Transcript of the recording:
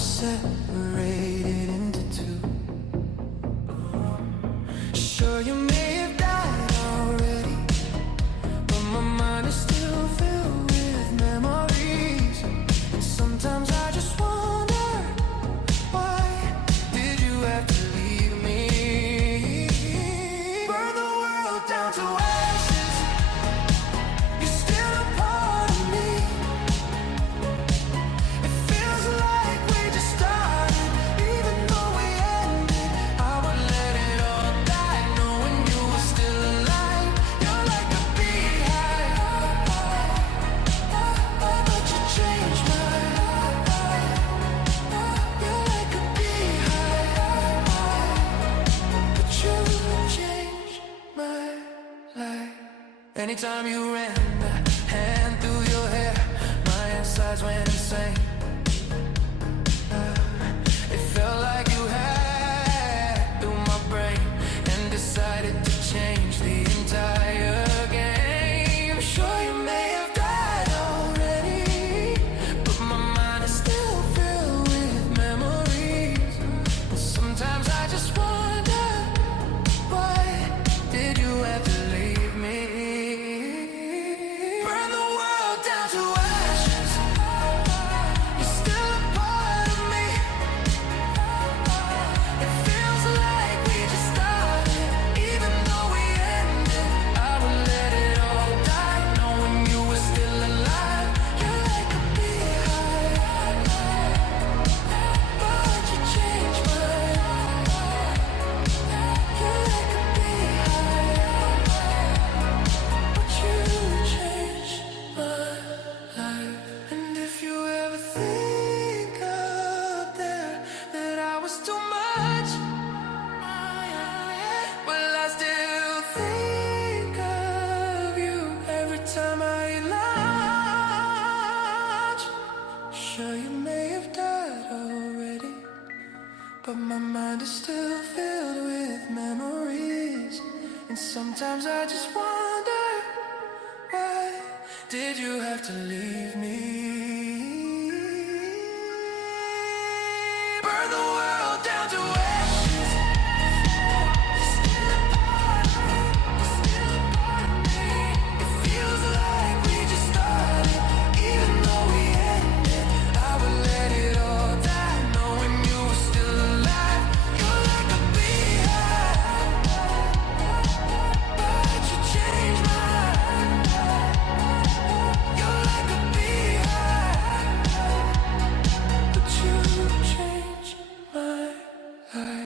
separated into two. Sure, you may have died already, but my mind is still filled with memories. And sometimes I just wonder, why did you have to leave me? Burn the world down to ashes, you're still a part of me. It feels like we just started, even though we ended. I would let it all die, knowing you were still alive. You're like a beehive, but you changed my life. You're like a beehive, but you changed my life. Anytime you ran a hand through your hair, my insides went insane. It felt like you had through my brain and decided to change the entire game. Sure, you may have died already, but my mind is still filled with memories. And sometimes I just wonder, why did you have to leave me? Burn the world down to ashes, you're still a part of me. It feels like we just started, even though we ended. I would let it all die, knowing you were still alive. You're like a beehive, but you changed my life. You're like a beehive, but you changed my life. And if you ever think up there that I was too much, well, I still think of you every time I eat lunch. Sure, you may have died already, but my mind is still filled with memories. And sometimes I just wonder, why did you have to leave me? Burn the world